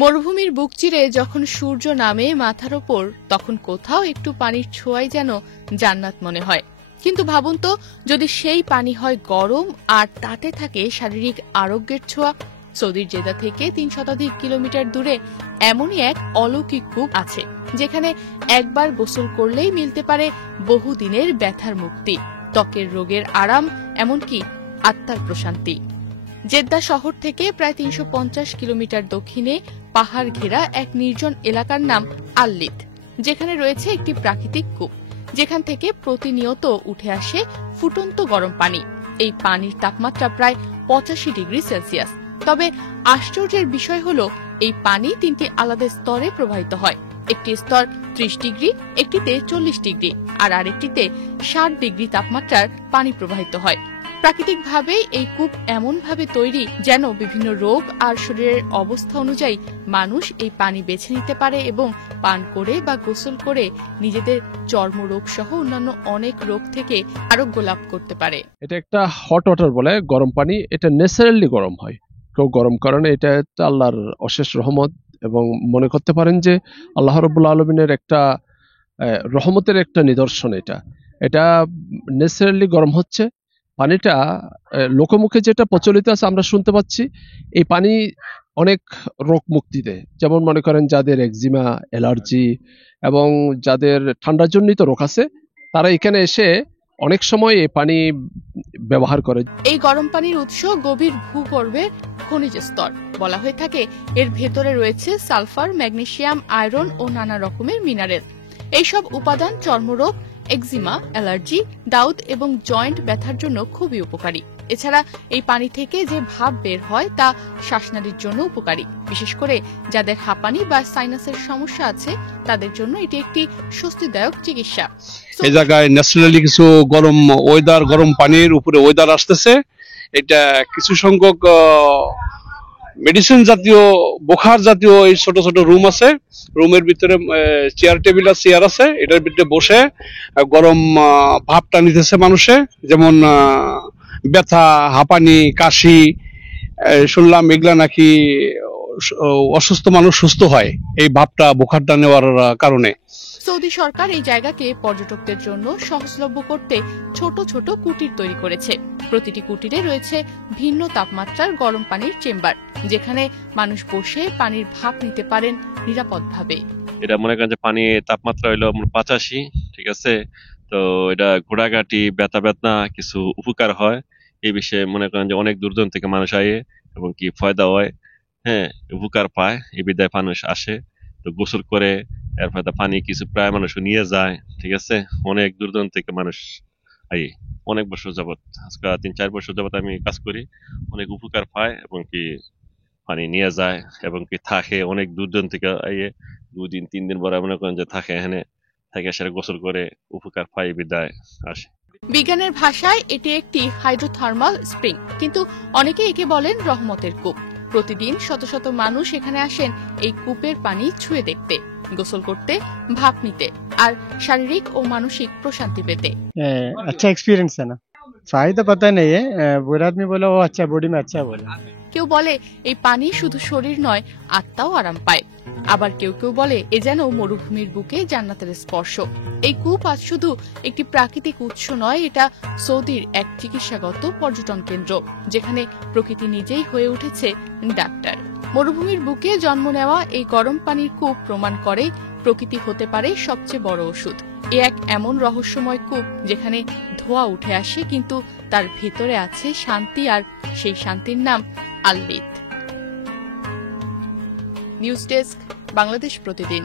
মরুভূমির বুক চিরে যখন সূর্য নামে মাথার ওপর, তখন কোথাও একটু পানির ছোঁয়ায় যেন জান্নাত মনে হয়। কিন্তু ভাবুন তো, যদি সেই পানি হয় গরম আর তাতে থাকে শারীরিক আরোগ্যের ছোঁয়া। সৌদির জেদা থেকে ৩ শতাধিক কিলোমিটার দূরে এমনই এক অলৌকিক কূপ আছে, যেখানে একবার গোসল করলেই মিলতে পারে বহুদিনের ব্যথার মুক্তি, ত্বকের রোগের আরাম, এমনকি আত্মার প্রশান্তি। জেদ্দা শহর থেকে প্রায় ৩৫০ কিলোমিটার দক্ষিণে পাহাড় ঘেরা এক নির্জন এলাকার নাম আল-লিদ, যেখানে রয়েছে একটি প্রাকৃতিক কূপ, যেখান থেকে প্রতিনিয়ত উঠে আসে ফুটন্ত গরম পানি। এই পানির তাপমাত্রা প্রায় ৮৫ ডিগ্রি সেলসিয়াস। তবে আশ্চর্যের বিষয় হল, এই পানি ৩টি আলাদা স্তরে প্রবাহিত হয়। একটি স্তর ৩০ ডিগ্রি, একটিতে ৪০ ডিগ্রি, আর আরেকটিতে ৬০ ডিগ্রি তাপমাত্রার পানি প্রবাহিত হয়। প্রাকৃতিকভাবে এই কূপ এমনভাবে তৈরি যেন বিভিন্ন রোগ আর শরীরের অবস্থা অনুযায়ী মানুষ এই পানি বেছে নিতে পারে এবং পান করে বা গোসল করে নিজেদের চর্মরোগ সহ অন্যান্য অনেক রোগ থেকে আরোগ্য লাভ করতে পারে। এটা একটা হট ওয়াটার বলে, গরম পানি। এটা ন্যাচারালি গরম হয়, কেউ গরম কারণে। এটা আল্লাহর অশেষ রহমত, এবং মনে করতে পারেন যে আল্লাহ রাব্বুল আলামিনের একটা রহমতের একটা নিদর্শন। এটা ন্যাচারালি গরম হচ্ছে। পানিটা লোকমুখে যেটা প্রচলিত আছে আমরা শুনতে পাচ্ছি, এই পানি অনেক রোগ মুক্তি দেয়। যেমন মনে করেন যাদের একজিমা, অ্যালার্জি এবং যাদের ঠান্ডাজনিত রোগ আছে, তারা এখানে এসে অনেক সময় এই পানি ব্যবহার করে। এই গরম পানির উৎস গভীর ভূগর্ভে খনিজ স্তর। বলা হয়ে থাকে এর ভেতরে রয়েছে সালফার, ম্যাগনেসিয়াম, আয়রন ও নানা রকমের মিনারেল। এইসব উপাদান চর্মরোগ, একজিমা, অ্যালার্জি, দাউদ এবং জয়েন্ট ব্যথার জন্য খুবই উপকারী। এছাড়া এই পানি থেকে যে ভাপ বের হয় তা শ্বাসনালীর জন্য উপকারী। বিশেষ করে যাদের হাঁপানি বা সাইনাসের সমস্যা আছে, তাদের জন্য এটি একটি স্বস্তিদায়ক চিকিৎসা। এই জায়গায় ন্যাচারালি কিছু গরম পানির উপরে ওয়েদার আসতেছে। এটা কিছু সংখ্যক মেডিসিন জাতীয়, বোখার জাতীয় এই ছোট ছোট রুম আছে। রুমের ভিতরে চেয়ার আছে। এটার ভিতরে বসে গরম ভাপটা নিতেছে মানুষে। যেমন ব্যথা, হাঁপানি, কাশি, শুনলাম এগুলা নাকি অসুস্থ মানুষ সুস্থ হয় এই ভাপটা, বোখারটা নেওয়ার কারণে। সৌদি সরকার এই জায়গাকে পর্যটকদের জন্য সহজলভ্য করতে ছোট ছোট কুটির তৈরি করেছে। প্রতিটি কুটিরে রয়েছে ভিন্ন তাপমাত্রার গরম পানির চেম্বার, যেখানে মানুষ বসে পানির ভাপ নিতে পারেন নিরাপদভাবে। এটা মনে করেন যে পানি তাপমাত্রা হইলো 85, ঠিক আছে। তো এটা ঘোড়াঘাটি, ব্যথা কিছু উপকার হয়। এই বিষয়ে মনে করেন যে অনেক দূর দূরান্ত থেকে মানুষ আয়ে এবং কি ফায়দা হয়, হ্যাঁ, উপকার পায়। এই বিধায় মানুষ আসে, তো গোসল করে, এরপর পানি কিছু প্রায় মানুষ নিয়ে যায়, ঠিক আছে। অনেক দূর দূরান্ত থেকে মানুষ আয়ে। অনেক বছর যাবত, আজকে 3-4 বছর যাবত আমি কাজ করি। অনেক উপকার পায় এবং কি পানি নিয়ে যায় এবং কি থাকে। অনেক দূর দূরান্ত থেকে আইয়ে 2 দিন 3 দিন পরে মনে করেন যে থাকে এখানে, থেকে সেটা গোসল করে উপকার পায় বিদায় আসে। বিজ্ঞানের ভাষায় এটি একটি হাইড্রোথার্মাল স্প্রিং, কিন্তু অনেকে একে বলেন রহমতের কূপ। প্রতিদিন শত শত মানুষ এখানে আসেন এই কূপের পানি ছুঁয়ে দেখতে, গোসল করতে, ভাপ নিতে আর শারীরিক ও মানসিক প্রশান্তি পেতে। अच्छा एक्सपीरियंस है ना, फायदा पता नहीं है। बुरा आदमी बोला वो अच्छा, बॉडी में अच्छा बोला। কেউ বলে এই পানি শুধু শরীর নয়, আত্মাও আরাম পায়। আবার কেউ কেউ বলে এ যেন মরুভূমির বুকে জান্নাতের স্পর্শ। এই কূপ আজ শুধু একটি প্রাকৃতিক উৎস নয়, এটা সৌদির এক চিকিৎসাগত পর্যটন কেন্দ্র, যেখানে প্রকৃতি নিজেই হয়ে উঠেছে ডাক্তার। মরুভূমির বুকে জন্ম নেওয়া এই গরম পানির কূপ প্রমাণ করে প্রকৃতি হতে পারে সবচেয়ে বড় ওষুধ। এ এক এমন রহস্যময় কূপ যেখানে ধোঁয়া উঠে আসে, কিন্তু তার ভেতরে আছে শান্তি, আর সেই শান্তির নাম আল-লিদ। নিউজ ডেস্ক, বাংলাদেশ প্রতিদিন।